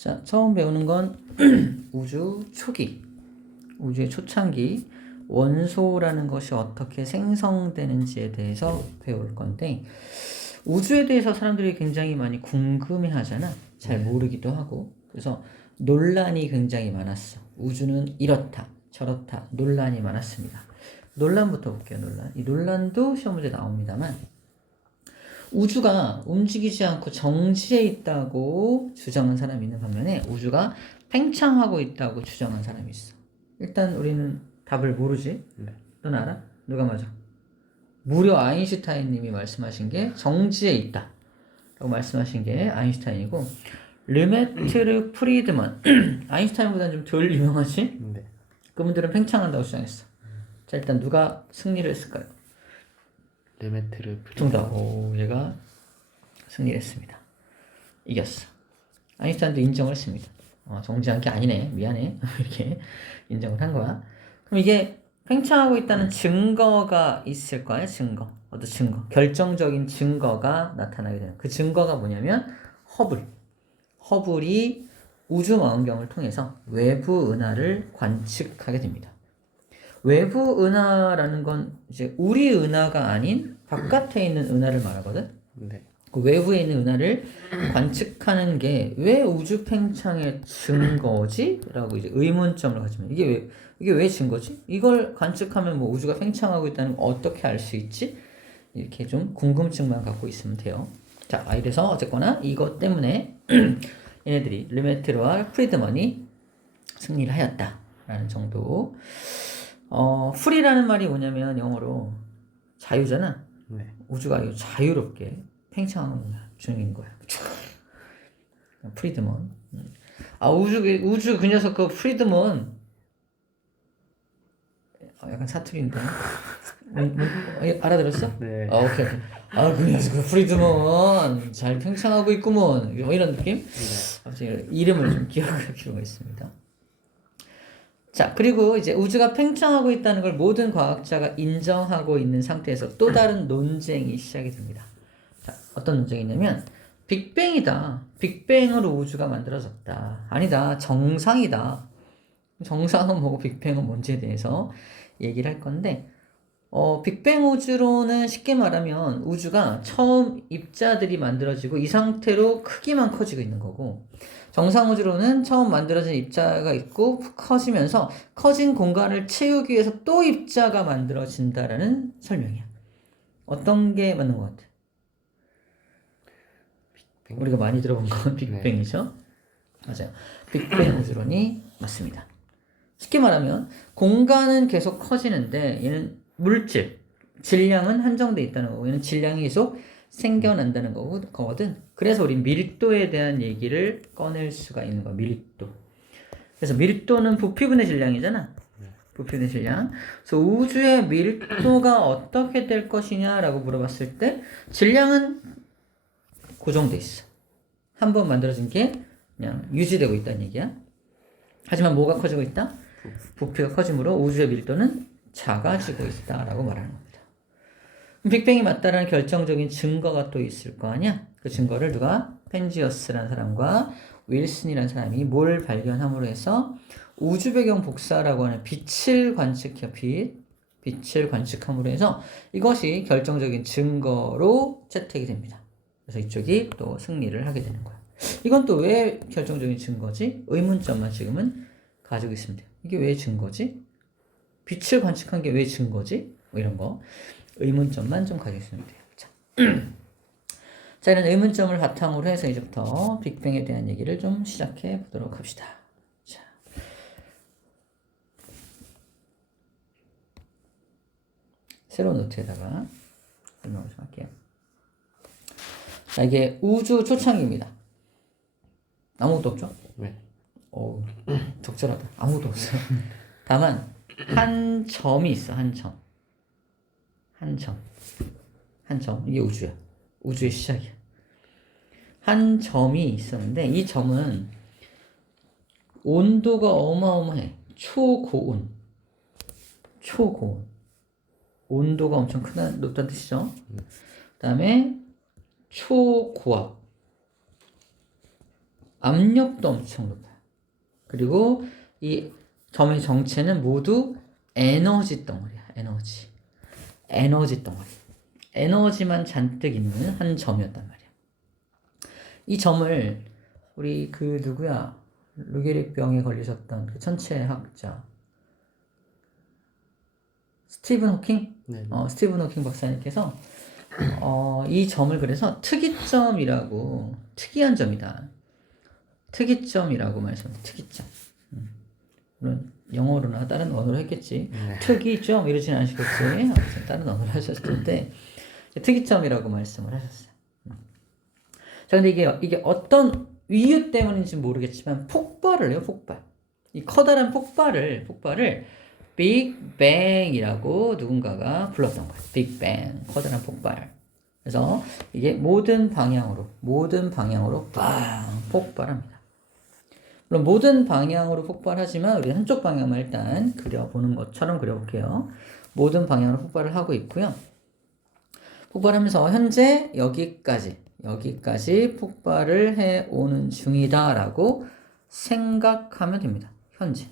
자, 처음 배우는 건 우주 초기, 우주의 초창기, 원소라는 것이 어떻게 생성되는지에 대해서 배울 건데, 우주에 대해서 사람들이 굉장히 많이 궁금해 하잖아. 잘 모르기도 하고. 그래서 논란이 굉장히 많았어. 우주는 이렇다, 저렇다, 논란이 많았습니다. 논란부터 볼게요, 논란. 이 논란도 시험 문제 나옵니다만, 우주가 움직이지 않고 정지해 있다고 주장한 사람이 있는 반면에 우주가 팽창하고 있다고 주장한 사람이 있어. 일단 우리는 답을 모르지? 넌 알아? 누가 맞아? 무려 아인슈타인님이 말씀하신 게 정지해 있다 라고 말씀하신 게 아인슈타인이고, 르메트르 프리드먼 아인슈타인보다는 좀 덜 유명하지? 네. 그분들은 팽창한다고 주장했어. 자, 일단 누가 승리를 했을까요? 르메트르 프리드먼. 정답. 오, 얘가 승리를 했습니다. 이겼어. 아인슈타인도 인정을 했습니다. 정지한 게 아니네, 미안해 이렇게 인정을 한 거야. 그럼 이게 팽창하고 있다는 증거가 있을 거야. 증거, 어떤 증거, 결정적인 증거가 나타나게 되는, 그 증거가 뭐냐면 허블이 우주망원경을 통해서 외부 은하를 관측하게 됩니다. 외부 은하라는 건 이제 우리 은하가 아닌 바깥에 있는 은하를 말하거든. 네. 그 외부에 있는 은하를 관측하는 게 왜 우주 팽창의 증거지? 라고 이제 의문점을 가지면, 이게 왜 증거지? 이걸 관측하면 뭐 우주가 팽창하고 있다는 걸 어떻게 알 수 있지? 이렇게 좀 궁금증만 갖고 있으면 돼요. 자, 이래서 어쨌거나 이것 때문에 얘네들이 르메트르와 프리드먼이 승리를 하였다라는 정도. 프리라는 말이 뭐냐면 영어로 자유잖아. 네. 우주가 아주 자유롭게 팽창하는 중인 거야. 프리드먼. 우주 그 녀석 그 프리드먼. 약간 사투리인데. 알아들었어? 네. 오케이. 그 녀석 그 프리드먼 잘 팽창하고 있구먼. 뭐 이런 느낌? 네. 아무튼 이름을 좀 기억할 필요가 있습니다. 자, 그리고 이제 우주가 팽창하고 있다는 걸 모든 과학자가 인정하고 있는 상태에서 또 다른 논쟁이 시작이 됩니다. 자, 어떤 논쟁이냐면 빅뱅이다. 빅뱅으로 우주가 만들어졌다. 아니다. 정상이다. 정상은 뭐고 빅뱅은 뭔지에 대해서 얘기를 할 건데, 빅뱅 우주로는 쉽게 말하면 우주가 처음 입자들이 만들어지고 이 상태로 크기만 커지고 있는 거고, 정상 우주로는 처음 만들어진 입자가 있고 커지면서 커진 공간을 채우기 위해서 또 입자가 만들어진다라는 설명이야. 어떤 게 맞는 것 같아? 빅뱅. 우리가 많이 들어본 건 빅뱅이죠. 맞아요. 빅뱅 우주론이 맞습니다. 쉽게 말하면 공간은 계속 커지는데 얘는 물질, 질량은 한정돼 있다는 거고, 얘는 질량이 계속 생겨난다는 거거든. 그래서 우리 밀도에 대한 얘기를 꺼낼 수가 있는 거야. 밀도. 그래서 밀도는 부피분의 질량이잖아. 부피분의 질량. 그래서 우주의 밀도가 어떻게 될 것이냐라고 물어봤을 때 질량은 고정돼 있어. 한 번 만들어진 게 그냥 유지되고 있다는 얘기야. 하지만 뭐가 커지고 있다? 부피가 커짐으로 우주의 밀도는 작아지고 있다라고 말하는 겁니다. 빅뱅이 맞다라는 결정적인 증거가 또 있을 거 아니야? 그 증거를 누가? 펜지어스라는 사람과 윌슨이라는 사람이 뭘 발견함으로 해서 우주 배경 복사라고 하는 빛을 관측해요. 빛을 관측함으로 해서 이것이 결정적인 증거로 채택이 됩니다. 그래서 이쪽이 또 승리를 하게 되는 거야. 이건 또 왜 결정적인 증거지? 의문점만 지금은 가지고 있습니다. 이게 왜 증거지? 빛을 관측한 게 왜 증거지? 뭐 이런 거 의문점만 좀 가지고 있으면 돼요. 자, 이런 의문점을 바탕으로 해서 이제부터 빅뱅에 대한 얘기를 좀 시작해 보도록 합시다. 자, 새로운 노트에다가 설명을 좀 할게요. 자, 이게 우주 초창기입니다. 아무것도 없죠? 네. 적절하다. 아무것도 없어요. 다만 한 점이 있어. 한 점. 이게 우주야. 우주의 시작이야. 한 점이 있었는데 이 점은 온도가 어마어마해. 초고온. 온도가 엄청 높다는 뜻이죠. 그 다음에 초고압. 압력도 엄청 높아요. 그리고 이 점의 정체는 모두 에너지 덩어리야. 에너지 덩어리. 에너지만 잔뜩 있는 한 점이었단 말이야. 이 점을 우리 그 누구야? 루게릭병에 걸리셨던 그 천체학자 스티븐 호킹? 네. 스티븐 호킹 박사님께서 이 점을 그래서 특이점이라고, 특이한 점이다. 특이점이라고 말씀하셨어요. 특이점. 물론 영어로나 다른 언어로 했겠지. 특이점 이러지는 않으시겠지. 아무튼 다른 언어로 하셨을 텐데 특이점이라고 말씀을 하셨어요. 자, 근데 이게 어떤 이유 때문인지 모르겠지만 폭발을 해요. 폭발. 이 커다란 폭발을 빅뱅이라고 누군가가 불렀던 거예요. 빅뱅, 커다란 폭발. 그래서 이게 모든 방향으로 빵 폭발합니다. 물론 모든 방향으로 폭발하지만 우리 한쪽 방향만 일단 그려보는 것처럼 그려볼게요. 모든 방향으로 폭발을 하고 있고요. 폭발하면서 현재 여기까지 폭발을 해오는 중이다라고 생각하면 됩니다. 현재.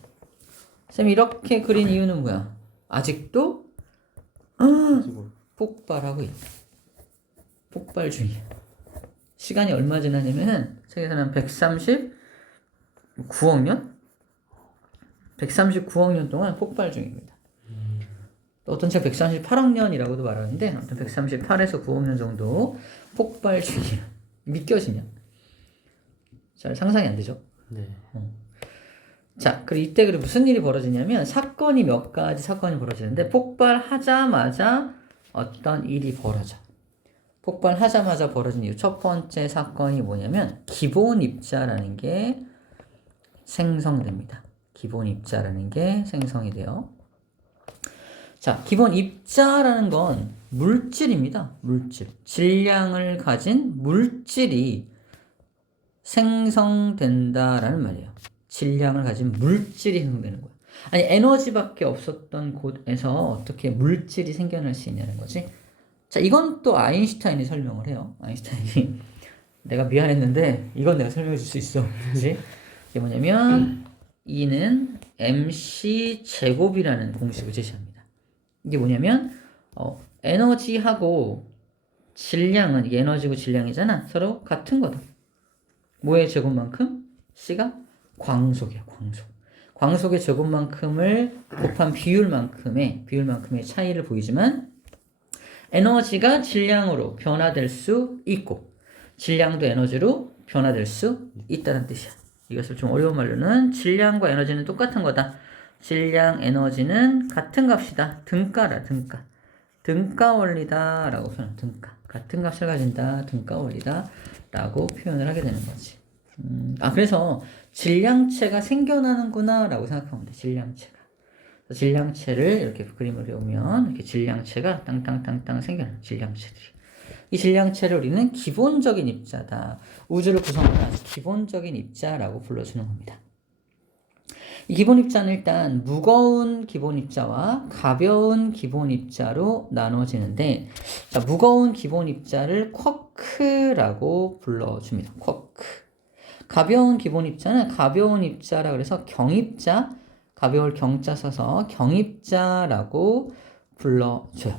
쌤 이렇게 그린 이유는 뭐야? 아직도 폭발하고 있다. 폭발 중이야. 시간이 얼마 지나냐면 세계에서는 139억 년? 139억 년 동안 폭발 중입니다. 어떤 책 138억 년이라고도 말하는데 아무튼 138에서 9억 년 정도 폭발 중이야. 믿겨지냐? 잘 상상이 안 되죠? 네. 자, 그리고 이때 무슨 일이 벌어지냐면 몇 가지 사건이 벌어지는데 폭발하자마자 어떤 일이 벌어져. 폭발하자마자 벌어진 이유 첫 번째 사건이 뭐냐면 기본 입자라는 게 생성됩니다. 기본 입자라는 게 생성이 돼요. 자, 기본 입자라는 건 물질입니다. 물질. 질량을 가진 물질이 생성된다라는 말이에요. 질량을 가진 물질이 생성되는 거예요. 아니, 에너지밖에 없었던 곳에서 어떻게 물질이 생겨날 수 있냐는 거지. 자, 이건 또 아인슈타인이 설명을 해요. 아인슈타인이 내가 미안했는데 이건 내가 설명해 줄 수 있어. 그치? 이게 뭐냐면 E는 mc 제곱이라는 공식을 제시합니다. 이게 뭐냐면 에너지하고 질량은 이게 에너지고 질량이잖아. 서로 같은 거다. 뭐의 제곱만큼? C가 광속이야. 광속의 제곱만큼을 곱한 비율만큼의 차이를 보이지만 에너지가 질량으로 변화될 수 있고 질량도 에너지로 변화될 수 있다는 뜻이야. 이것을 좀 어려운 말로는 질량과 에너지는 똑같은 거다. 질량, 에너지는 같은 값이다. 등가라, 등가. 등가 원리다 라고 표현합니다. 등가. 같은 값을 가진다. 등가 원리다 라고 표현을 하게 되는 거지. 그래서 질량체가 생겨나는구나 라고 생각하면 돼. 질량체를 이렇게 그림을 그려보면 이렇게 질량체가 땅땅땅땅 생겨나는 질량체들이. 이 질량체를 우리는 기본적인 입자다. 우주를 구성하는 아주 기본적인 입자라고 불러주는 겁니다. 이 기본 입자는 일단 무거운 기본 입자와 가벼운 기본 입자로 나눠지는데, 자, 무거운 기본 입자를 쿼크라고 불러줍니다. 쿼크. 가벼운 기본 입자는 가벼운 입자라 그래서 경입자, 가벼울 경자 써서 경입자라고 불러줘요.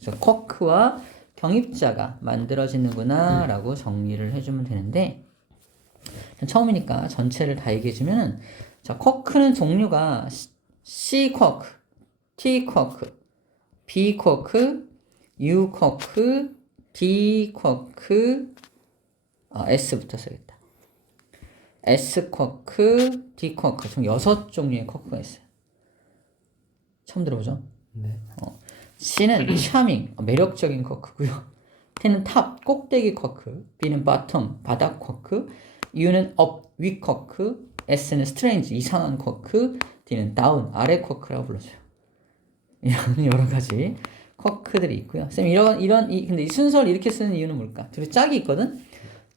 그래서 쿼크와 경입자가 만들어지는구나 라고 정리를 해주면 되는데, 처음이니까 전체를 다 얘기해주면, 자, 쿼크는 종류가 C 쿼크, T 쿼크, B 쿼크, U 쿼크, D 쿼크, S부터 써야겠다. S 쿼크, D 쿼크, 총 6종류의 쿼크가 있어요. 처음 들어보죠? 네. C는 차밍, 매력적인 쿼크고요. T는 탑, 꼭대기 쿼크, B는 바텀, 바닥 쿼크, U는 업, 위 쿼크, S는 스트레인지, 이상한 쿼크, D는 다운, 아래 쿼크라고 불러줘요. 이런 여러 가지 쿼크들이 있고요. 쌤, 근데 이 순서를 이렇게 쓰는 이유는 뭘까? 둘이 짝이 있거든?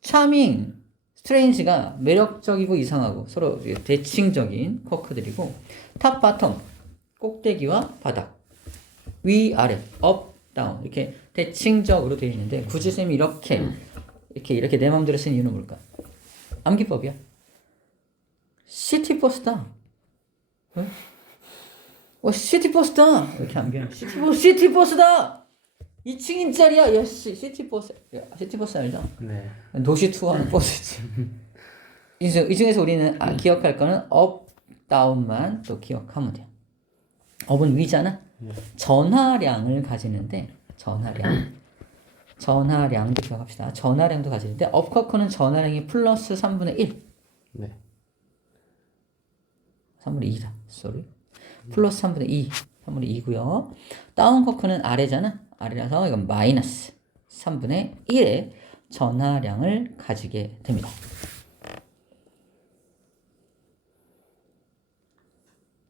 차밍, 스트레인지가 매력적이고 이상하고 서로 대칭적인 쿼크들이고, 탑, 바텀, 꼭대기와 바닥, 위, 아래, 업, 다운 이렇게 대칭적으로 되어 있는데 굳이 쌤이 이렇게 내 마음대로 쓴 이유는 뭘까? 암기법이야. 시티버스다. 응? 시티버스다. 이렇게 암기해. 시티버스다. 2층짜리야. 야, 시티버스. 야, 시티버스 알죠? 네. 도시 투어하는 버스지. 이 중에서 우리는 기억할 거는 업, 다운만 또 기억하면 돼요. 업은 위잖아. 전하량을 가지는데 전하량도 기억합시다. 전하량도 가지는데 업커크는 전하량이 플러스 3분의 1. 네. 3분의 2다. 쏘리. 플러스 3분의 2. 3분의 2고요. 다운커크는 아래잖아. 아래라서 이건 마이너스 3분의 1의 전하량을 가지게 됩니다.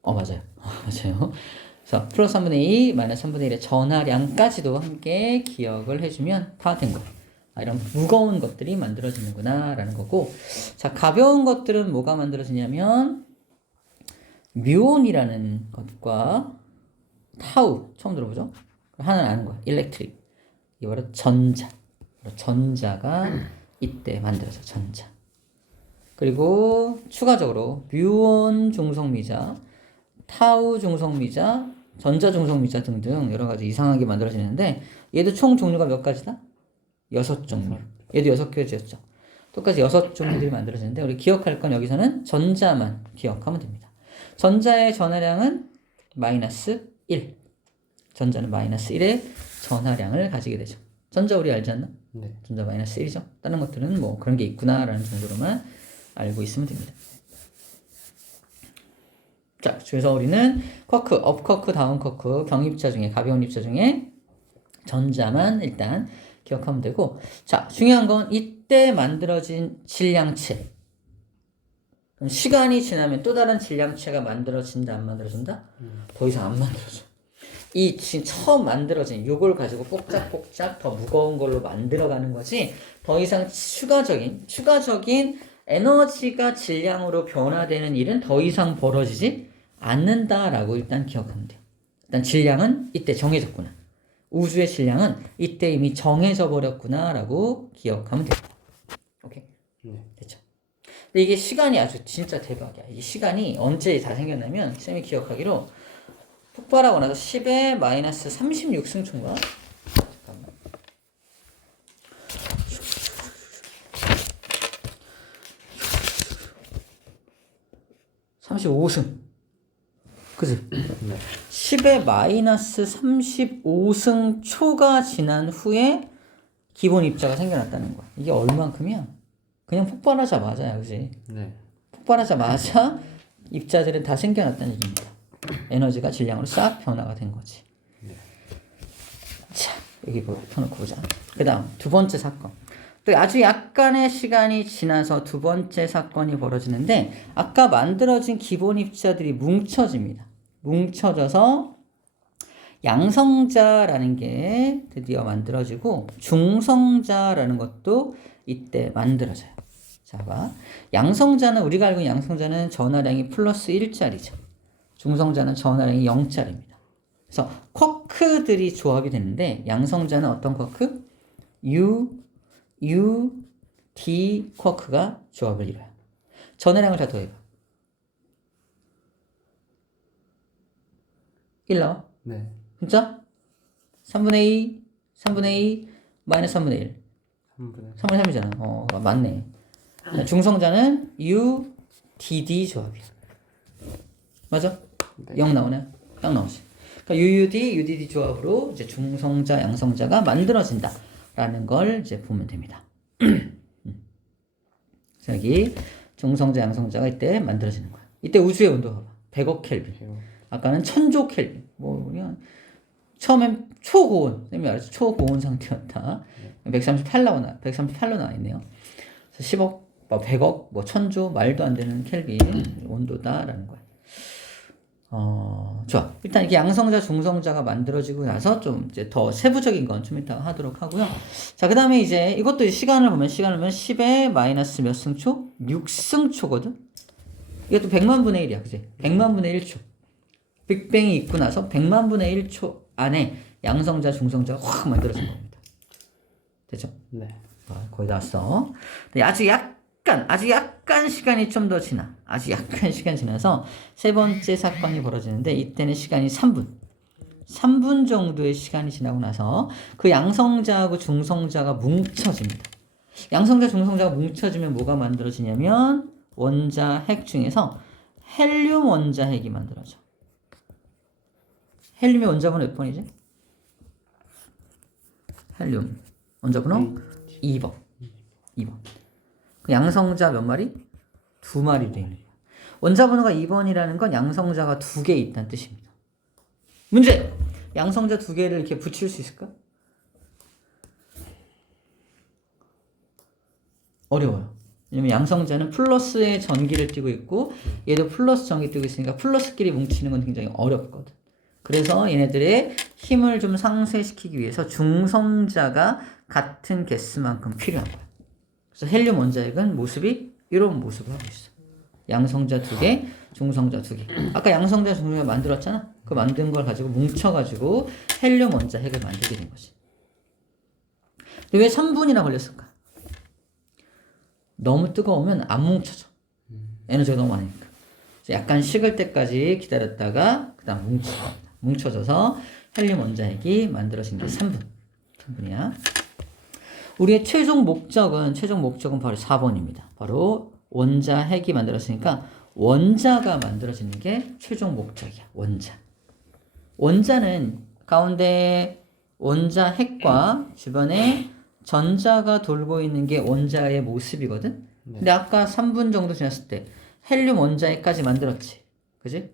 맞아요. 맞아요. 그래서 플러스 3분의 2, 마이너스 3분의 1의 전하량까지도 함께 기억을 해주면 다 된 거예요. 이런 무거운 것들이 만들어지는구나 라는 거고, 자, 가벼운 것들은 뭐가 만들어지냐면 뮤온이라는 것과 타우 처음 들어보죠? 하나는 아는 거야. 일렉트릭. 이 바로 전자가 이때 만들어져. 전자. 그리고 추가적으로 뮤온 중성미자, 타우 중성미자, 전자 중성미자 등등 여러 가지 이상하게 만들어지는데 얘도 총 종류가 몇 가지다? 6종류. 얘도 6개였죠. 똑같이 6종류들이 만들어지는데 우리 기억할 건 여기서는 전자만 기억하면 됩니다. 전자의 전하량은 마이너스 1. 전자는 마이너스 1의 전하량을 가지게 되죠. 전자 우리 알지 않나? 네. 전자 마이너스 1이죠. 다른 것들은 뭐 그런 게 있구나라는 정도로만 알고 있으면 됩니다. 자, 그래서 우리는 쿼크, 업쿼크, 다운쿼크, 경입자 중에 가벼운 입자 중에 전자만 일단 기억하면 되고, 자, 중요한 건 이때 만들어진 질량체. 그럼 시간이 지나면 또 다른 질량체가 만들어진다, 안 만들어진다? 더 이상 안 만들어져. 이 지금 처음 만들어진 요걸 가지고 뽁짝뽁짝 더 무거운 걸로 만들어가는 거지, 더 이상 추가적인 에너지가 질량으로 변화되는 일은 더 이상 벌어지지 않는다라고 일단 기억하면 돼요. 일단 질량은 이때 정해졌구나. 우주의 질량은 이때 이미 정해져 버렸구나라고 기억하면 돼요. 오케이? 됐죠? 근데 이게 시간이 아주 진짜 대박이야. 이 시간이 언제 다 생겼냐면 쌤이 기억하기로 폭발하고 나서 10의 마이너스 36승초인가? 잠깐만. 35승. 그치? 네. 10의 마이너스 35승 초가 지난 후에 기본 입자가 생겨났다는 거야. 이게 얼만큼이야? 그냥 폭발하자마자야, 그지? 네. 폭발하자마자 입자들은 다 생겨났다는 얘기입니다. 에너지가 질량으로 싹 변화가 된 거지. 네. 자, 여기 펴놓고 보자. 그 다음, 두 번째 사건. 또 아주 약간의 시간이 지나서 두 번째 사건이 벌어지는데, 아까 만들어진 기본 입자들이 뭉쳐집니다. 뭉쳐져서 양성자라는 게 드디어 만들어지고, 중성자라는 것도 이때 만들어져요. 자, 봐. 양성자는, 우리가 알고 있는 양성자는 전하량이 플러스 1짜리죠. 중성자는 전하량이 0짜리입니다. 그래서 쿼크들이 조합이 되는데, 양성자는 어떤 쿼크? D 쿼크가 조합을 이뤄요. 전하량을 다 더해봐. 1 나와? 네. 진짜? 3분의 2, 마이너스 3분의 1. 3분의 3이잖아. 맞네. 중성자는 UDD 조합이야. 맞아? 네. 0 나오네? 딱 나오지. 그러니까 UDD 조합으로 이제 중성자, 양성자가 만들어진다라는 걸 이제 보면 됩니다. 여기 중성자, 양성자가 이때 만들어지는 거야. 이때 우주의 온도 봐봐. 100억 켈빈. 아까는 1000조 켈빈. 뭐 그냥 처음엔 초고온. 쌤이 알았죠? 초고온 상태였다. 138로 나와 있네요. 그래서 10억, 100억, 1000조 말도 안 되는 켈빈 온도다라는 거야. 좋아. 일단 이게 양성자, 중성자가 만들어지고 나서 좀 이제 더 세부적인 건 좀 이따가 하도록 하고요. 자, 그 다음에 이제 이것도 시간을 보면 10의 마이너스 몇 승초? 6승초거든? 이것도 100만 분의 1이야. 그치? 100만 분의 1초. 빅뱅이 있고 나서 100만 분의 1초 안에 양성자, 중성자가 확 만들어진 겁니다. 됐죠? 네. 거의 다 왔어. 아주 아주 약간 시간이 좀 더 지나. 아주 약간 시간 지나서 세 번째 사건이 벌어지는데 이때는 시간이 3분 정도의 시간이 지나고 나서 그 양성자하고 중성자가 뭉쳐집니다. 양성자, 중성자가 뭉쳐지면 뭐가 만들어지냐면 원자 핵 중에서 헬륨 원자 핵이 만들어져. 헬륨의 원자번호 몇 번이지? 헬륨 원자번호 2번. 그 양성자 몇 마리? 2마리 되어 있는 거야. 원자번호가 2번이라는 건 양성자가 2개 있다는 뜻입니다. 문제! 양성자 2개를 이렇게 붙일 수 있을까? 어려워요. 왜냐면 양성자는 플러스의 전기를 띠고 있고 얘도 플러스 전기 띠고 있으니까 플러스끼리 뭉치는 건 굉장히 어렵거든. 그래서 얘네들의 힘을 좀 상쇄시키기 위해서 중성자가 같은 개수만큼 필요한 거야. 그래서 헬륨 원자핵은 모습이 이런 모습을 하고 있어. 양성자 2개, 중성자 2개. 아까 양성자, 중성자 만들었잖아. 그 만든 걸 가지고 뭉쳐가지고 헬륨 원자핵을 만들게 된 거지. 근데 왜 3분이나 걸렸을까? 너무 뜨거우면 안 뭉쳐져. 에너지가 너무 많으니까. 약간 식을 때까지 기다렸다가 그 다음 뭉쳐져서 헬륨 원자핵이 만들어진 게 3분이야. 우리의 최종 목적은 바로 4번입니다. 바로 원자핵이 만들었으니까 원자가 만들어지는 게 최종 목적이야. 원자는 가운데 원자핵과 주변에 전자가 돌고 있는 게 원자의 모습이거든. 근데 아까 3분 정도 지났을 때 헬륨 원자핵까지 만들었지. 그지?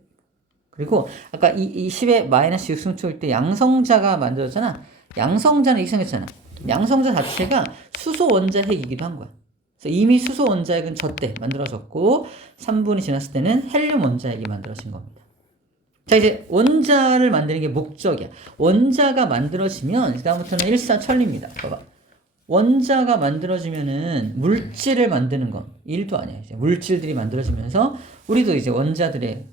그리고 아까 이 10의 마이너스 6승초일 때 양성자가 만들었잖아. 양성자는 이렇게 생겼잖아. 양성자 자체가 수소 원자핵이기도 한 거야. 그래서 이미 수소 원자핵은 저때 만들어졌고 3분이 지났을 때는 헬륨 원자핵이 만들어진 겁니다. 자, 이제 원자를 만드는 게 목적이야. 원자가 만들어지면 그다음부터는 일사천리입니다. 봐봐. 원자가 만들어지면은 물질을 만드는 건 일도 아니야. 이제 물질들이 만들어지면서 우리도 이제 원자들의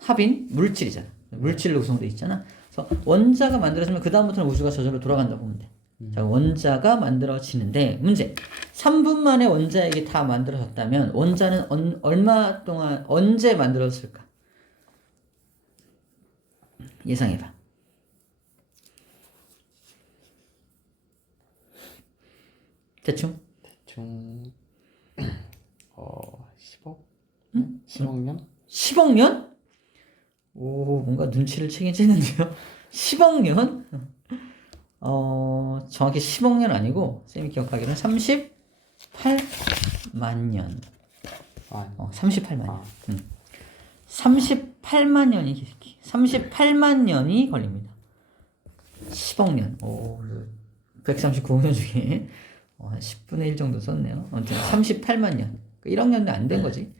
합인 물질이잖아. 물질로 구성되어 있잖아. 그래서 원자가 만들어지면 그 다음부터는 우주가 저절로 돌아간다고 보면 돼. 자, 원자가 만들어지는데 문제. 3분 만에 원자핵이 다 만들어졌다면 원자는 얼마 동안 언제 만들어졌을까? 예상해봐. 대충 10억? 응? 10억 년? 10억 년? 오, 뭔가 눈치를 채긴 채는데요. 10억 년? 정확히 10억 년 아니고 쌤이 기억하기로는 38만 년. 38만 년. 38만 년이 38만 년이 걸립니다. 10억 년. 오, 139년 중에 한 10분의 1 정도 썼네요. 아무튼 38만 년. 1억 년도 안 된 거지.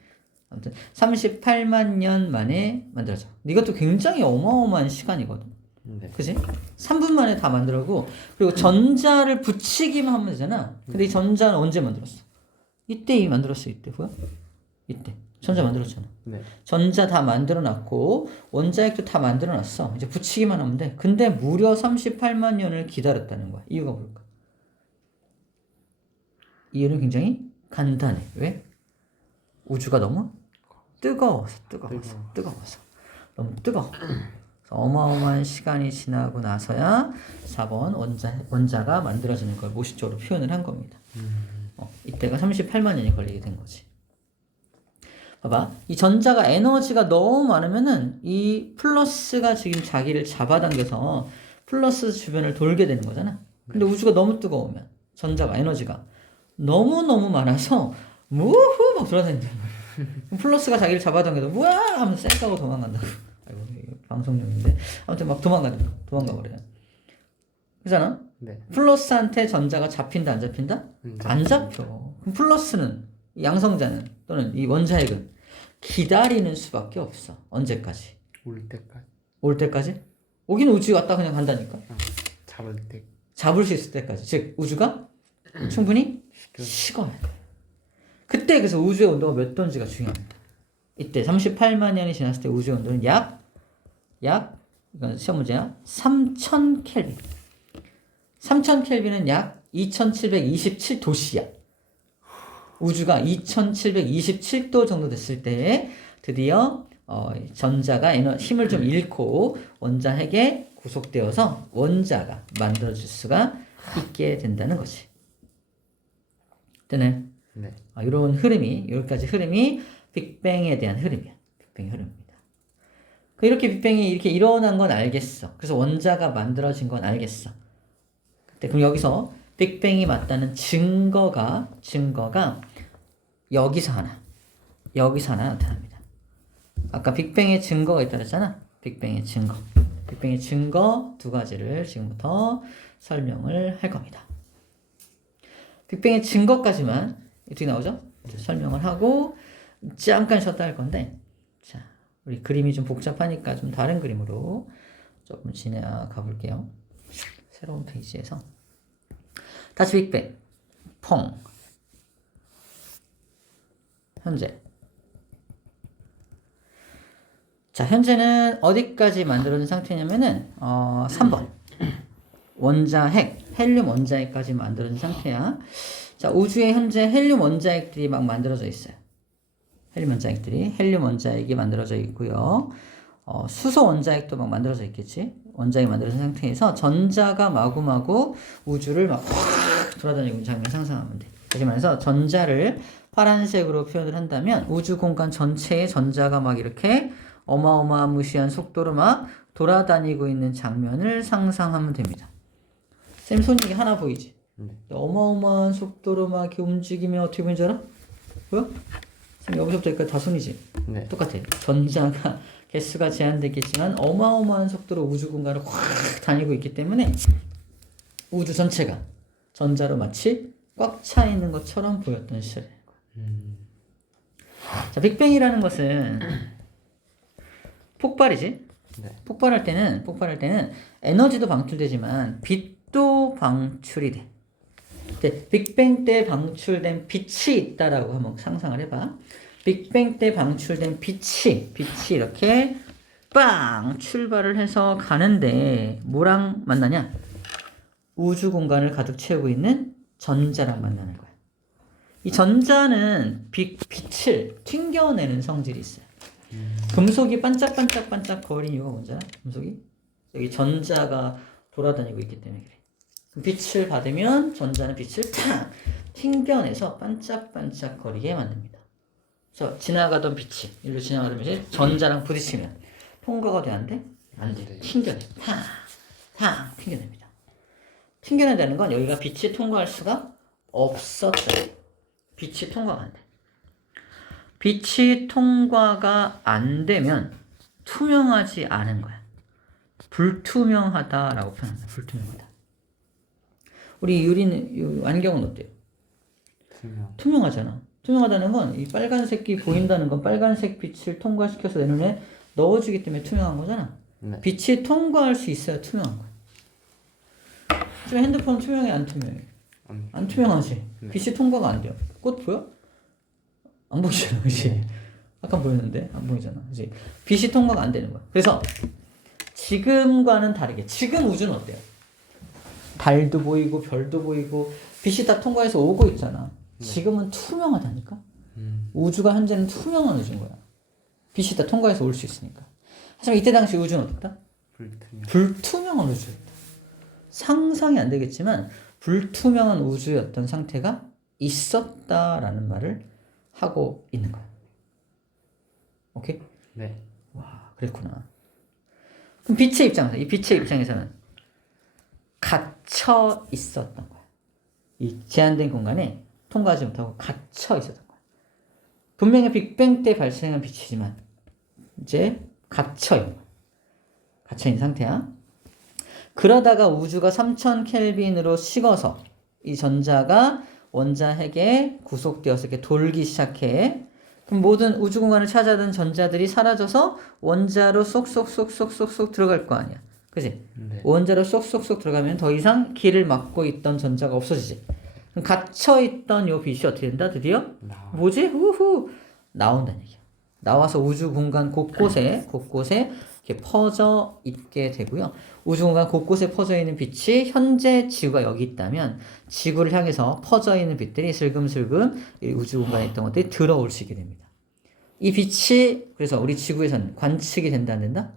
아무튼 38만 년 만에 만들어져. 이것도 굉장히 어마어마한 시간이거든. 네. 그치? 3분 만에 다 만들어고 그리고 전자를 붙이기만 하면 되잖아. 근데 이 전자는 언제 만들었어? 이때 이 만들었어. 이때 뭐야? 이때 전자 만들었잖아. 네. 전자 다 만들어놨고 원자핵도 다 만들어놨어. 이제 붙이기만 하면 돼. 근데 무려 38만 년을 기다렸다는 거야. 이유가 뭘까? 이유는 굉장히 간단해. 왜? 우주가 너무 뜨거워서. 너무 뜨거워. 어마어마한 시간이 지나고 나서야 4번 원자가 만들어지는 걸 모식적으로 표현을 한 겁니다. 이때가 38만 년이 걸리게 된 거지. 봐봐. 이 전자가 에너지가 너무 많으면은 이 플러스가 지금 자기를 잡아당겨서 플러스 주변을 돌게 되는 거잖아. 근데 우주가 너무 뜨거우면 전자가 에너지가 너무너무 많아서 무후 막 돌아다닌단 말이야. 플러스가 자기를 잡아당겨서 뭐야 하면서 쌩까고 도망간다고. 아이고, 방송용인데 아무튼 막 도망가 버려요. 그잖아. 네. 플러스한테 전자가 잡힌다 안 잡힌다? 안 잡혀. 그럼 플러스는 양성자는 또는 이 원자핵은 기다리는 수밖에 없어. 언제까지? 올 때까지? 오긴 우주 왔다 그냥 간다니까. 잡을 수 있을 때까지. 즉 우주가 충분히 식어야 돼. 그때 그래서 우주의 온도가 몇 도인지가 중요합니다. 이때 38만 년이 지났을 때 우주의 온도는 약 이건 시험 문제야. 3000켈빈. 3000켈빈은 약 2727도씨야. 우주가 2727도 정도 됐을 때 드디어 전자가 힘을 좀 잃고 원자핵에 구속되어서 원자가 만들어질 수가 있게 된다는 거지. 되네. 네. 이런 흐름이, 여기까지 흐름이 빅뱅에 대한 흐름이야. 빅뱅 흐름입니다. 이렇게 빅뱅이 이렇게 일어난 건 알겠어. 그래서 원자가 만들어진 건 알겠어. 그럼 여기서 빅뱅이 맞다는 증거가 여기서 하나 나타납니다. 아까 빅뱅의 증거가 있다 그랬잖아. 빅뱅의 증거 두 가지를 지금부터 설명을 할 겁니다. 빅뱅의 증거까지만 어떻게 나오죠? 설명을 하고 잠깐 쉬었다 할 건데, 자, 우리 그림이 좀 복잡하니까 좀 다른 그림으로 조금 지나가 볼게요. 새로운 페이지에서 다시 빅뱅 펑 현재. 자, 현재는 어디까지 만들어진 상태냐면은 3번 원자핵 헬륨 원자핵까지 만들어진 상태야. 자, 우주에 현재 헬륨 원자핵들이 막 만들어져 있어요. 헬륨 원자핵이 만들어져 있고요. 수소 원자핵도 막 만들어져 있겠지. 원자핵이 만들어진 상태에서 전자가 마구마구 우주를 막 확 돌아다니고 있는 장면 상상하면 돼. 다시 말해서 전자를 파란색으로 표현을 한다면 우주 공간 전체에 전자가 막 이렇게 어마어마한 무시한 속도로 막 돌아다니고 있는 장면을 상상하면 됩니다. 쌤 손이 이게 하나 보이지? 어마어마한 속도로 막 이렇게 움직이면 어떻게 보이는 줄 알아? 보여? 쌤 여기서부터 여기까지 다 손이지? 네. 똑같아. 전자가 개수가 제한되겠지만 어마어마한 속도로 우주 공간을 확 다니고 있기 때문에 우주 전체가 전자로 마치 꽉 차 있는 것처럼 보였던 시절이에요. 자, 빅뱅이라는 것은 폭발이지. 네. 폭발할 때는 에너지도 방출되지만 빛도 방출이 돼. 근데 빅뱅 때 방출된 빛이 있다라고 한번 상상을 해봐. 빅뱅 때 방출된 빛이 이렇게 빵 출발을 해서 가는데 뭐랑 만나냐? 우주 공간을 가득 채우고 있는 전자랑 만나는 거야. 이 전자는 빛을 튕겨내는 성질이 있어요. 금속이 반짝반짝 거리는 이유가 뭔지 알아? 금속이? 여기 전자가 돌아다니고 있기 때문에 그래. 빛을 받으면 전자는 빛을 탁 튕겨내서 반짝반짝 거리게 만듭니다. 그래서 지나가던 빛이, 일로 지나가던 빛이 전자랑 부딪히면 통과가 돼, 안 돼? 안 돼. 튕겨내. 탁 튕겨냅니다. 튕겨낸다는 건 여기가 빛이 통과할 수가 없었어요. 빛이 통과가 안 돼. 빛이 통과가 안 되면 투명하지 않은 거야. 불투명하다라고 표현합니다. 불투명하다. 우리 유리는 안경은 어때요? 투명하잖아. 투명하다는 건 이 빨간색이 보인다는 건 빨간색 빛을 통과시켜서 내 눈에 넣어주기 때문에 투명한 거잖아. 네. 빛이 통과할 수 있어야 투명한 거야. 지금 핸드폰 투명해, 안 투명해? 안 투명하지. 네. 빛이 통과가 안 돼요. 꽃 보여? 안 보이잖아, 그치? 네. 아까 보였는데 안 보이잖아, 그치? 빛이 통과가 안 되는 거야. 그래서 지금과는 다르게 지금 우주는 어때요? 달도 보이고 별도 보이고 빛이 다 통과해서 오고 있잖아. 지금은 투명하다니까? 우주가 현재는 투명한 우주인 거야. 빛이 다 통과해서 올 수 있으니까. 하지만 이때 당시 우주는 어땠다? 불투명한 우주였다. 상상이 안 되겠지만 불투명한 우주였던 상태가 있었다라는 말을 하고 있는 거야. 오케이? 네. 와, 그랬구나. 그럼 빛의 입장에서는 갇혀 있었던 거야. 이 제한된 공간에 통과하지 못하고 갇혀 있었던 거야. 분명히 빅뱅 때 발생한 빛이지만 이제 갇혀 있는 거야. 갇혀 있는 상태야. 그러다가 우주가 3000 켈빈으로 식어서 이 전자가 원자핵에 구속되어서 이렇게 돌기 시작해. 그럼 모든 우주 공간을 찾아든 전자들이 사라져서 원자로 쏙쏙쏙쏙쏙 들어갈 거 아니야. 그치? 네. 원자로 쏙쏙쏙 들어가면 더 이상 길을 막고 있던 전자가 없어지지. 그럼 갇혀있던 요 빛이 어떻게 된다? 드디어? 뭐지? 후후! 나온다는 얘기야. 나와서 우주 공간 곳곳에 이렇게 퍼져 있게 되고요. 우주 공간 곳곳에 퍼져 있는 빛이 현재 지구가 여기 있다면 지구를 향해서 퍼져 있는 빛들이 슬금슬금 이 우주 공간에 있던 것들이 들어올 수 있게 됩니다. 이 빛이 그래서 우리 지구에서는 관측이 된다 안 된다?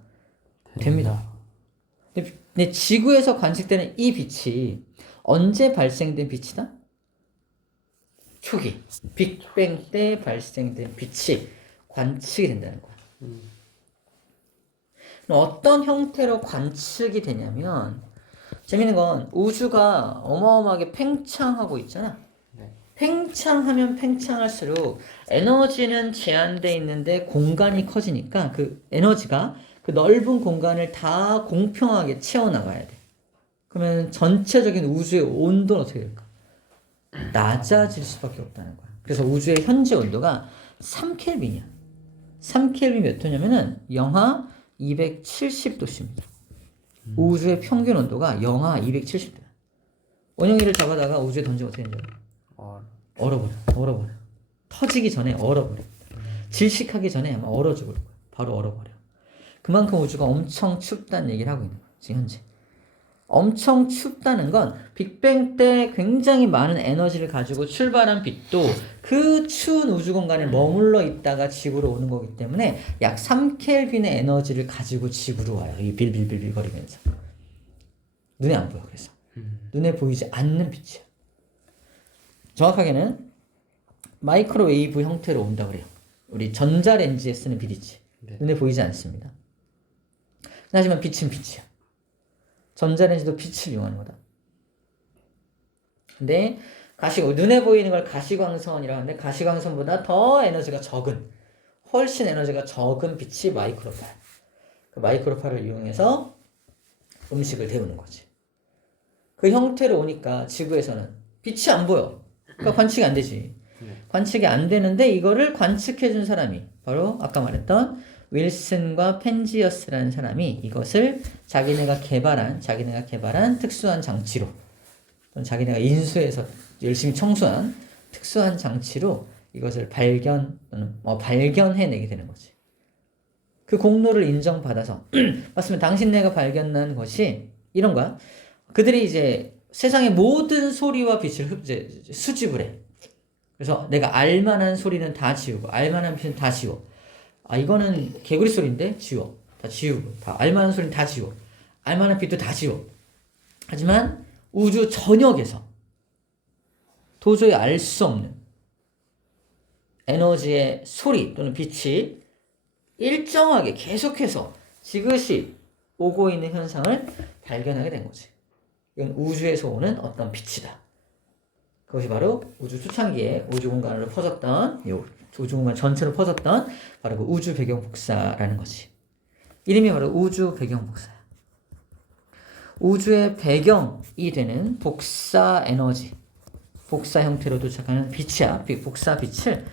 됩니다. 근데 지구에서 관측되는 이 빛이 언제 발생된 빛이다? 초기 빅뱅 때 발생된 빛이 관측이 된다는 거야. 어떤 형태로 관측이 되냐면 재밌는 건 우주가 어마어마하게 팽창하고 있잖아. 네. 팽창하면 팽창할수록 에너지는 제한되어 있는데 공간이 커지니까 그 에너지가 그 넓은 공간을 다 공평하게 채워나가야 돼. 그러면 전체적인 우주의 온도는 어떻게 될까? 낮아질 수밖에 없다는 거야. 그래서 우주의 현재 온도가 3켈빈이야. 3켈빈 몇 도냐면은 영하 270도씨입니다. 우주의 평균 온도가 영하 270도야. 원형이를 잡아다가 우주에 던지면 어떻게 되냐? 얼어버려. 터지기 전에 얼어버려. 질식하기 전에 아마 얼어 죽을 거야. 바로 얼어버려. 그만큼 우주가 엄청 춥다는 얘기를 하고 있는 거야. 지금 현재. 엄청 춥다는 건 빅뱅 때 굉장히 많은 에너지를 가지고 출발한 빛도 그 추운 우주 공간에 머물러 있다가 지구로 오는 거기 때문에 약 3켈빈의 에너지를 가지고 지구로 와요. 이 빌빌빌빌 거리면서. 눈에 안 보여. 그래서. 눈에 보이지 않는 빛이야. 정확하게는 마이크로웨이브 형태로 온다고 그래요. 우리 전자레인지에 쓰는 빛이지. 네. 눈에 보이지 않습니다. 하지만 빛은 빛이야. 전자레인지도 빛을 이용하는 거다. 근데 눈에 보이는 걸 가시광선이라고 하는데 가시광선보다 더 에너지가 적은, 훨씬 에너지가 적은 빛이 마이크로팔. 그 마이크로팔을 이용해서 음식을 데우는 거지. 그 형태로 오니까 지구에서는 빛이 안 보여. 그러니까 관측이 안 되지. 관측이 안 되는데 이거를 관측해 준 사람이 바로 아까 말했던 윌슨과 펜지어스라는 사람이 이것을 자기네가 개발한 특수한 장치로 또는 자기네가 인수해서 열심히 청소한 특수한 장치로 이것을 발견해내게 되는 거지. 그 공로를 인정받아서 맞으면 당신네가 발견한 것이 이런 거야. 그들이 이제 세상의 모든 소리와 빛을 수집을 해. 그래서 내가 알만한 소리는 다 지우고 알만한 빛은 다 지워. 이거는 개구리 소리인데 지워. 다 지우고. 다 알만한 소리는 다 지워. 알만한 빛도 다 지워. 하지만 우주 전역에서 도저히 알 수 없는 에너지의 소리 또는 빛이 일정하게 계속해서 지그시 오고 있는 현상을 발견하게 된 거지. 이건 우주에서 오는 어떤 빛이다. 그것이 바로 우주 초창기에 우주 공간으로 퍼졌던 우주 공간 전체로 퍼졌던 바로 그 우주 배경 복사라는 거지. 이름이 바로 우주 배경 복사야. 우주의 배경이 되는 복사 에너지, 복사 형태로 도착하는 빛이야. 복사 빛을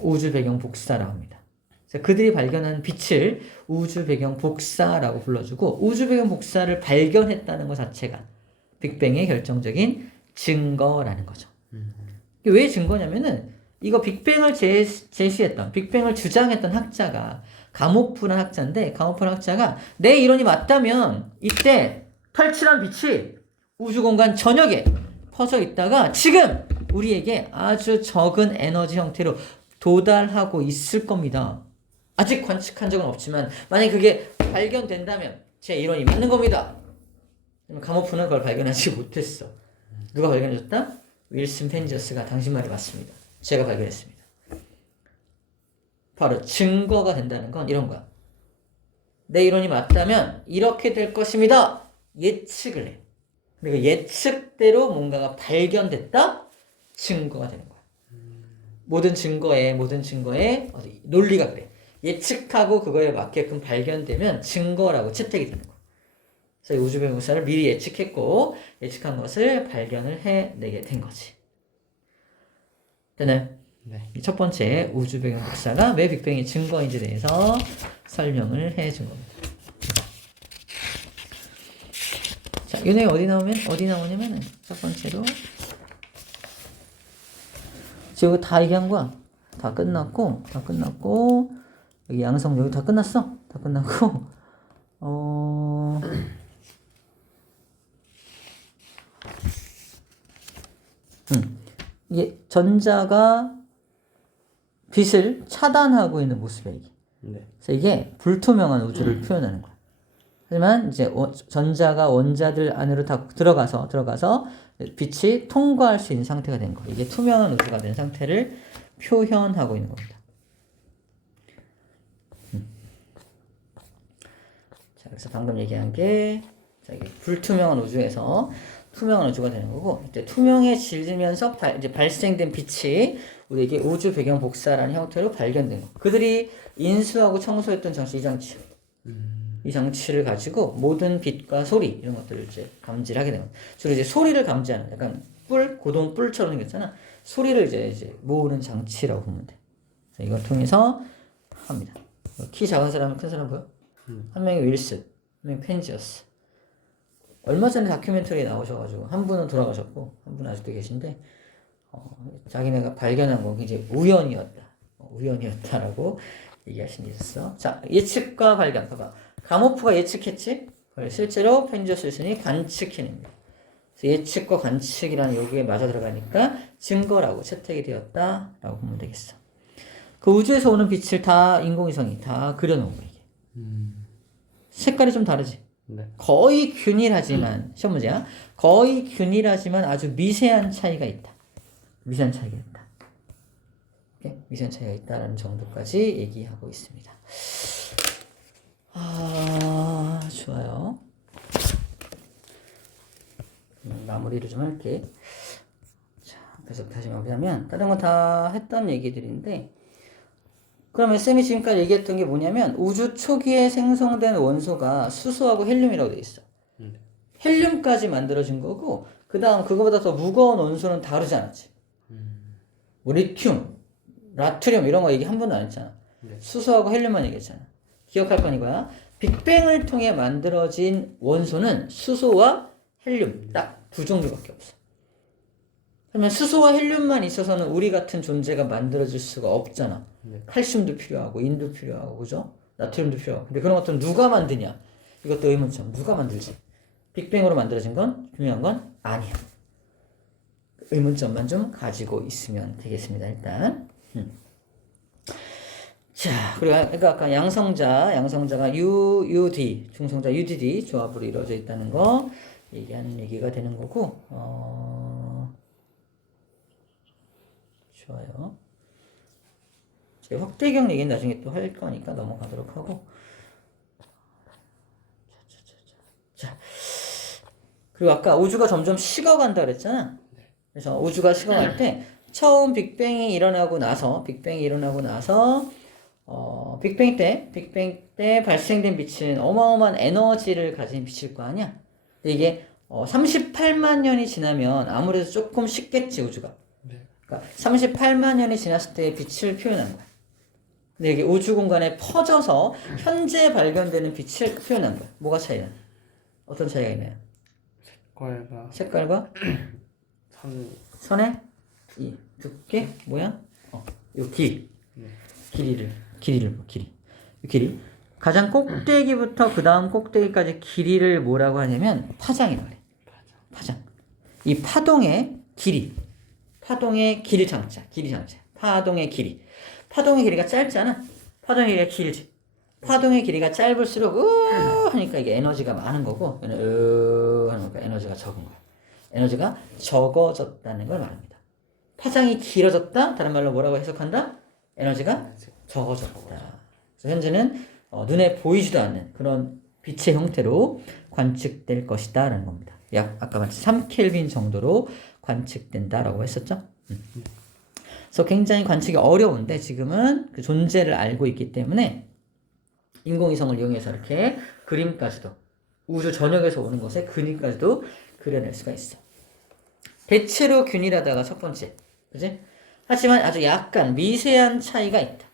우주 배경 복사라고 합니다. 그들이 발견한 빛을 우주 배경 복사라고 불러주고 우주 배경 복사를 발견했다는 것 자체가 빅뱅의 결정적인 증거라는 거죠. 왜 증거냐면은 이거 빅뱅을 제시했던, 빅뱅을 주장했던 학자가 가모프라는 학자인데 가모프라는 학자가 내 이론이 맞다면 이때 탈출한 빛이 우주 공간 전역에 퍼져 있다가 지금 우리에게 아주 적은 에너지 형태로 도달하고 있을 겁니다. 아직 관측한 적은 없지만 만약에 그게 발견된다면 제 이론이 맞는 겁니다. 가모프는 그걸 발견하지 못했어. 누가 발견해줬다? 윌슨 펜지어스가 당신 말이 맞습니다. 제가 발견했습니다. 바로 증거가 된다는 건 이런 거야. 내 이론이 맞다면 이렇게 될 것입니다. 예측을 해. 그리고 예측대로 뭔가가 발견됐다? 증거가 되는 거야. 모든 증거에 논리가 그래. 예측하고 그거에 맞게끔 발견되면 증거라고 채택이 되는 거야. 그래서 우주 배경 복사를 미리 예측했고 예측한 것을 발견을 해내게 된 거지. 되나요? 네. 첫 번째 우주 배경 복사가 왜 빅뱅의 증거인지에 대해서 설명을 해준 겁니다. 자, 이 내용이 어디 나오냐면은 첫 번째로 지금 다 얘기한 거야. 다 끝났고 여기 양성 여기 다 끝났어. 다 끝났고 이게 전자가 빛을 차단하고 있는 모습이야 이게. 네. 그래서 이게 불투명한 우주를 표현하는 거야. 하지만 이제 전자가 원자들 안으로 다 들어가서 빛이 통과할 수 있는 상태가 된 거야. 이게 투명한 우주가 된 상태를 표현하고 있는 겁니다. 자, 그래서 방금 얘기한 게 이게 불투명한 우주에서 투명한 우주가 되는 거고, 이제 투명해지면서 이제 발생된 빛이 우리에게 우주 배경 복사라는 형태로 발견된 거. 그들이 인수하고 청소했던 장치, 이 장치. 이 장치를 가지고 모든 빛과 소리 이런 것들을 이제 감지를 하게 되는 거예요. 주로 이제 소리를 감지하는 약간 고동 뿔처럼 생겼잖아. 소리를 이제 모으는 장치라고 보면 돼. 그래서 이걸 통해서 합니다. 키 작은 사람, 큰 사람 보여? 한 명이 윌슨, 한 명이 펜지어스. 얼마 전에 다큐멘터리에 나오셔가지고 한 분은 돌아가셨고 한 분은 아직도 계신데 자기네가 발견한 건 이제 우연이었다라고 얘기하신 게 있었어. 자, 예측과 발견. 봐봐. 가모프가 예측했지? 실제로 펜지어스 윌슨이 관측해냅니다. 그래서 예측과 관측이라는 요구에 맞아 들어가니까 증거라고 채택이 되었다라고 보면 되겠어. 그 우주에서 오는 빛을 다 인공위성이 다 그려놓은 거야. 색깔이 좀 다르지? 네. 거의 균일하지만 시험 문제야. 거의 균일하지만 아주 미세한 차이가 있다. 미세한 차이가 있다. 오케이? 미세한 차이가 있다라는 정도까지 얘기하고 있습니다. 좋아요. 마무리를 좀 할게. 자, 그래서 다시 마무리하면 다른 건 다 했던 얘기들인데, 그러면 쌤이 지금까지 얘기했던 게 뭐냐면 우주 초기에 생성된 원소가 수소하고 헬륨이라고 돼 있어. 헬륨까지 만들어진 거고, 그 다음 그거보다 더 무거운 원소는 다루지 않았지. 뭐 리튬, 나트륨 이런 거 얘기 한 번도 안 했잖아. 수소하고 헬륨만 얘기했잖아. 기억할 건 이거야. 빅뱅을 통해 만들어진 원소는 수소와 헬륨 딱 두 종류밖에 없어. 그러면 수소와 헬륨만 있어서는 우리 같은 존재가 만들어질 수가 없잖아. 칼슘도 필요하고 인도 필요하고 그죠? 나트륨도 필요하고. 근데 그런 것들은 누가 만드냐? 이것도 의문점. 누가 만들지? 빅뱅으로 만들어진 건 중요한 건 아니야. 의문점만 좀 가지고 있으면 되겠습니다. 일단. 자, 그리고 아까 양성자가 UUD, 중성자 UDD 조합으로 이루어져 있다는 거 얘기하는 얘기가 되는 거고, 좋아요. 제 확대경 얘기는 나중에 또 할 거니까 넘어가도록 하고. 자, 그리고 아까 우주가 점점 식어간다 그랬잖아. 그래서 우주가 식어갈 때 처음 빅뱅이 일어나고 나서 빅뱅 때 발생된 빛은 어마어마한 에너지를 가진 빛일 거 아니야. 근데 이게 38만 년이 지나면 아무래도 조금 식겠지 우주가. 그러니까 38만 년이 지났을 때 빛을 표현한 거야. 근데 이게 우주 공간에 퍼져서 현재 발견되는 빛을 표현한 거야. 뭐가 차이나? 어떤 차이가 있나요? 색깔과 선의 이 두께 모양 요 길이 가장 꼭대기부터 그 다음 꼭대기까지 길이를 뭐라고 하냐면 파장이라고 그래. 파장. 이 파동의 길이 장자. 파동의 길이가 짧잖아. 파동의 길이가 길지. 파동의 길이가 짧을수록 하니까 이게 에너지가 많은 거고 하니까 에너지가 적은 거야. 에너지가 적어졌다는 걸 말합니다. 파장이 길어졌다. 다른 말로 뭐라고 해석한다? 에너지가 적어졌다. 그래서 현재는 눈에 보이지도 않는 그런 빛의 형태로 관측될 것이다 라는 겁니다. 약 아까 말했듯이 3켈빈 정도로 관측된다라고 했었죠. 그래서 굉장히 관측이 어려운데 지금은 그 존재를 알고 있기 때문에 인공위성을 이용해서 이렇게 그림까지도 우주 전역에서 오는 것의 그림까지도 그려낼 수가 있어. 대체로 균일하다가 첫 번째, 그지? 하지만 아주 약간 미세한 차이가 있다.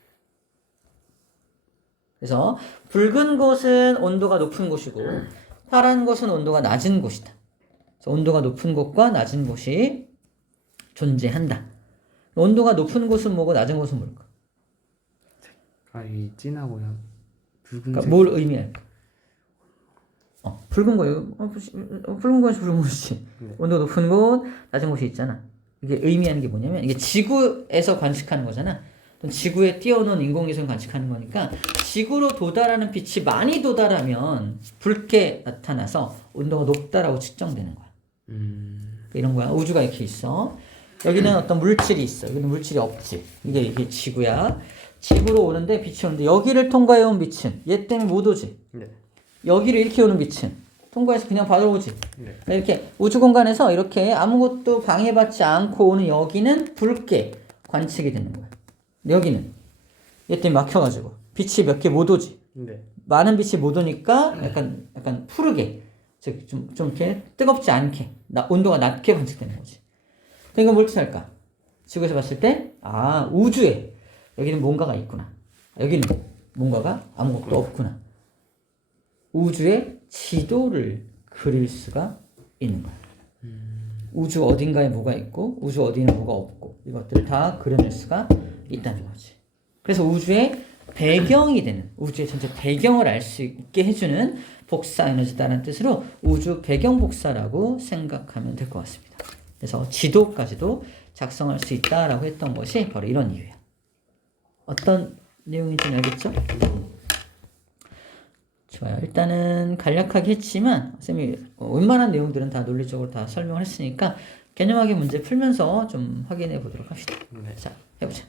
그래서 붉은 곳은 온도가 높은 곳이고 파란 곳은 온도가 낮은 곳이다. 그래서 온도가 높은 곳과 낮은 곳이 존재한다. 온도가 높은 곳은 뭐고 낮은 곳은 뭘까? 색깔이 진하고요. 붉은색. 그러니까 뭘 의미할까? 붉은 거예요. 붉은 것이 붉은 것이. 네. 온도가 높은 곳, 낮은 곳이 있잖아. 이게 의미하는 게 뭐냐면 이게 지구에서 관측하는 거잖아. 지구에 띄워놓은 인공위성 관측하는 거니까 지구로 도달하는 빛이 많이 도달하면 붉게 나타나서 온도가 높다라고 측정되는 거야. 이런 거야. 우주가 이렇게 있어. 여기는 어떤 물질이 있어. 여기는 물질이 없지. 이게 지구야. 지구로 오는데 빛이 오는데 여기를 통과해 온 빛은 얘 때문에 못 오지. 네. 여기를 이렇게 오는 빛은 통과해서 그냥 바로 오지. 네. 이렇게 우주 공간에서 이렇게 아무것도 방해받지 않고 오는 여기는 붉게 관측이 되는 거야. 여기는 얘 때문에 막혀가지고 빛이 몇 개 못 오지. 네. 많은 빛이 못 오니까 약간 푸르게 좀 이렇게 뜨겁지 않게 온도가 낮게 관측되는 거지. 그러니까 뭘 뜻할까? 지구에서 봤을 때 우주에 여기는 뭔가가 있구나. 여기는 뭔가가 아무것도 없구나. 우주의 지도를 그릴 수가 있는 거야. 우주 어딘가에 뭐가 있고 우주 어디는 뭐가 없고 이것들을 다 그려낼 수가 있다는 거지. 그래서 우주의 배경이 되는 우주의 전체 배경을 알 수 있게 해주는 복사 에너지다라는 뜻으로 우주 배경 복사라고 생각하면 될 것 같습니다. 그래서 지도까지도 작성할 수 있다라고 했던 것이 바로 이런 이유예요. 어떤 내용인지 알겠죠? 좋아요. 일단은 간략하게 했지만 쌤이 웬만한 내용들은 다 논리적으로 다 설명을 했으니까 개념하게 문제 풀면서 좀 확인해 보도록 합시다. 네. 자, 해보자.